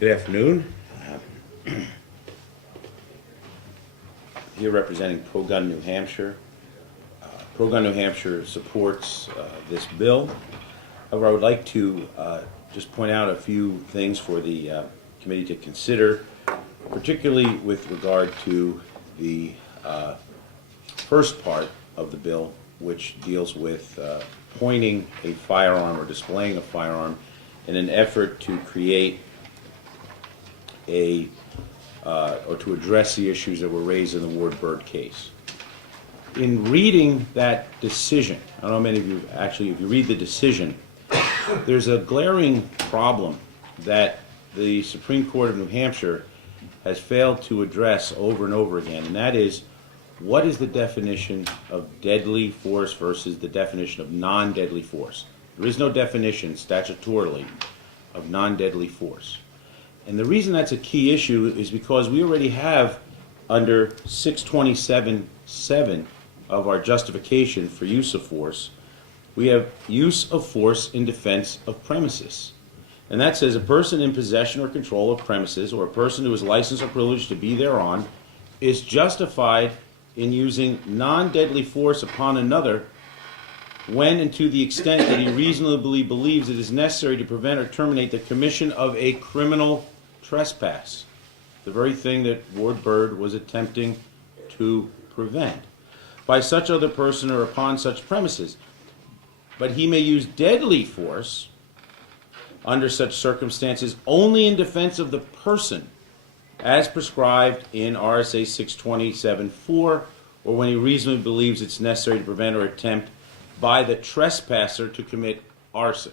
Good afternoon. Here representing Pro Gun New Hampshire. Pro Gun New Hampshire supports this bill. However, I would like to just point out a few things for the committee to consider, particularly with regard to the first part of the bill, which deals with pointing a firearm or displaying a firearm in an effort to create or to address the issues that were raised in the Ward Bird case. In reading that decision, I don't know how many of you actually, if you read the decision, there's a glaring problem that the Supreme Court of New Hampshire has failed to address over and over again, and that is, what is the definition of deadly force versus the definition of non-deadly force? There is no definition statutorily of non-deadly force. And the reason that's a key issue is because we already have under 627(7) of our justification for use of force, we have use of force in defense of premises. And that says a person in possession or control of premises, or a person who is licensed or privileged to be thereon, is justified in using non-deadly force upon another when and to the extent that he reasonably believes it is necessary to prevent or terminate the commission of a criminal trespass, the very thing that Ward Bird was attempting to prevent, by such other person or upon such premises. But he may use deadly force under such circumstances only in defense of the person as prescribed in RSA 627(4), or when he reasonably believes it's necessary to prevent or attempt by the trespasser to commit arson.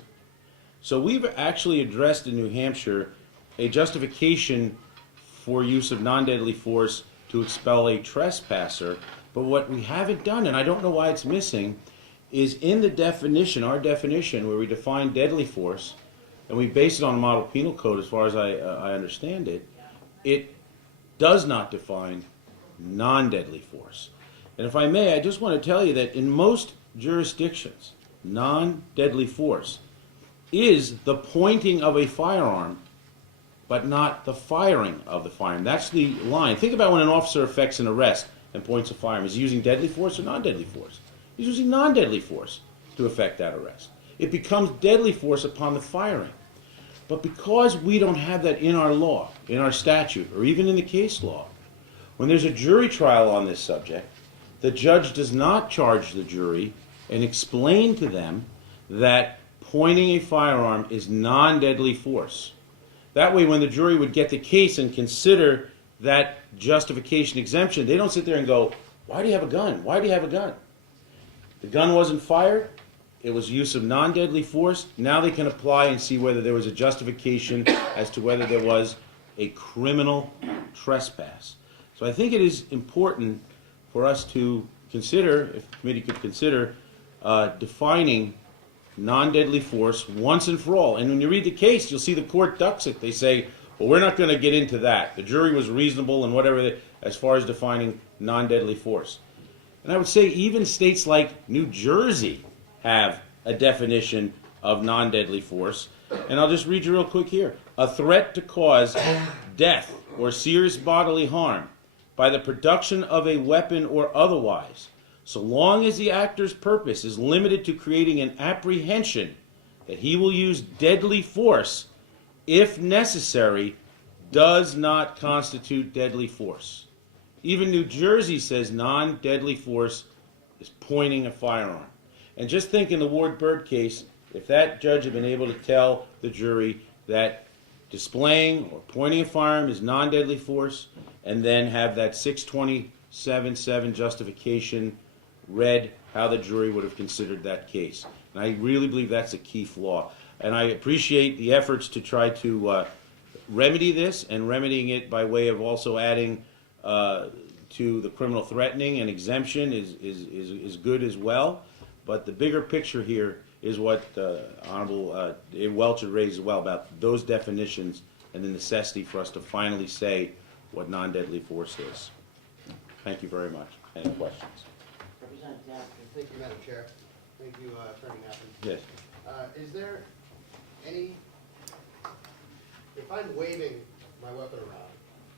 So we've actually addressed in New Hampshire a justification for use of non-deadly force to expel a trespasser, but what we haven't done, and I don't know why it's missing, is in the definition, our definition, where we define deadly force, and we base it on the model penal code as far as I understand it, it does not define non-deadly force. And if I may, I just want to tell you that in most jurisdictions, non-deadly force is the pointing of a firearm, but not the firing of the firearm. That's the line. Think about when an officer effects an arrest and points a firearm. Is he using deadly force or non-deadly force? He's using non-deadly force to effect that arrest. It becomes deadly force upon the firing. But because we don't have that in our law, in our statute, or even in the case law, when there's a jury trial on this subject, the judge does not charge the jury and explain to them that pointing a firearm is non-deadly force. That way, when the jury would get the case and consider that justification exemption, they don't sit there and go, why do you have a gun? Why do you have a gun? The gun wasn't fired. It was use of non-deadly force. Now they can apply and see whether there was a justification as to whether there was a criminal trespass. So I think it is important for us to consider, if the committee could consider, defining non-deadly force once and for all. And when you read the case, you'll see the court ducks it. They say, well, we're not going to get into that. The jury was reasonable and whatever as far as defining non-deadly force. And I would say even states like New Jersey have a definition of non-deadly force. And I'll just read you real quick here. A threat to cause death or serious bodily harm by the production of a weapon or otherwise, so long as the actor's purpose is limited to creating an apprehension that he will use deadly force, if necessary, does not constitute deadly force. Even New Jersey says non-deadly force is pointing a firearm. And just think in the Ward Bird case, if that judge had been able to tell the jury that displaying or pointing a firearm is non-deadly force, and then have that 627(7) justification read, how the jury would have considered that case. And I really believe that's a key flaw. And I appreciate the efforts to try to remedy this, and remedying it by way of also adding to the criminal threatening and exemption is good as well. But the bigger picture here is what Honorable Welch had raised as well about those definitions and the necessity for us to finally say what non-deadly force is. Thank you very much. Any questions? Representative Gaffney. Thank you, Madam Chair. Thank you, Attorney Gaffney. Yes. Is there any if I'm waving my weapon around,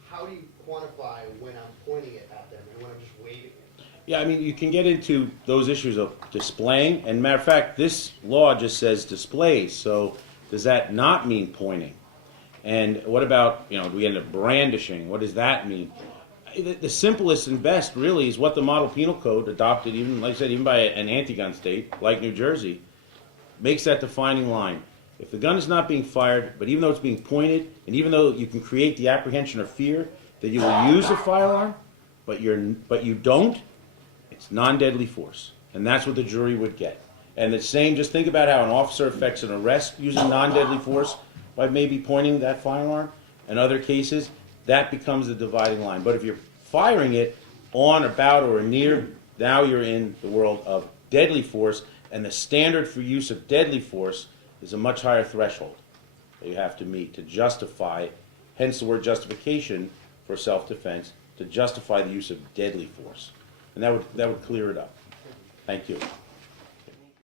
how do you quantify when I'm pointing it at them and when I'm just waving it? Yeah, I mean, you can get into those issues of displaying, and matter of fact, this law just says displays, so does that not mean pointing? And what about, we end up brandishing, what does that mean? The simplest and best, really, is what the model penal code adopted, even, like I said, even by an anti-gun state, like New Jersey, makes that defining line. If the gun is not being fired, but even though it's being pointed, and even though you can create the apprehension or fear that you will use a firearm, but you don't, it's non-deadly force. And that's what the jury would get. And the same, just think about how an officer affects an arrest using non-deadly force by maybe pointing that firearm. In other cases, that becomes the dividing line. But if you're firing it on, about, or near, now you're in the world of deadly force, and the standard for use of deadly force is a much higher threshold that you have to meet to justify, hence the word justification for self-defense, to justify the use of deadly force. And that would clear it up. Thank you.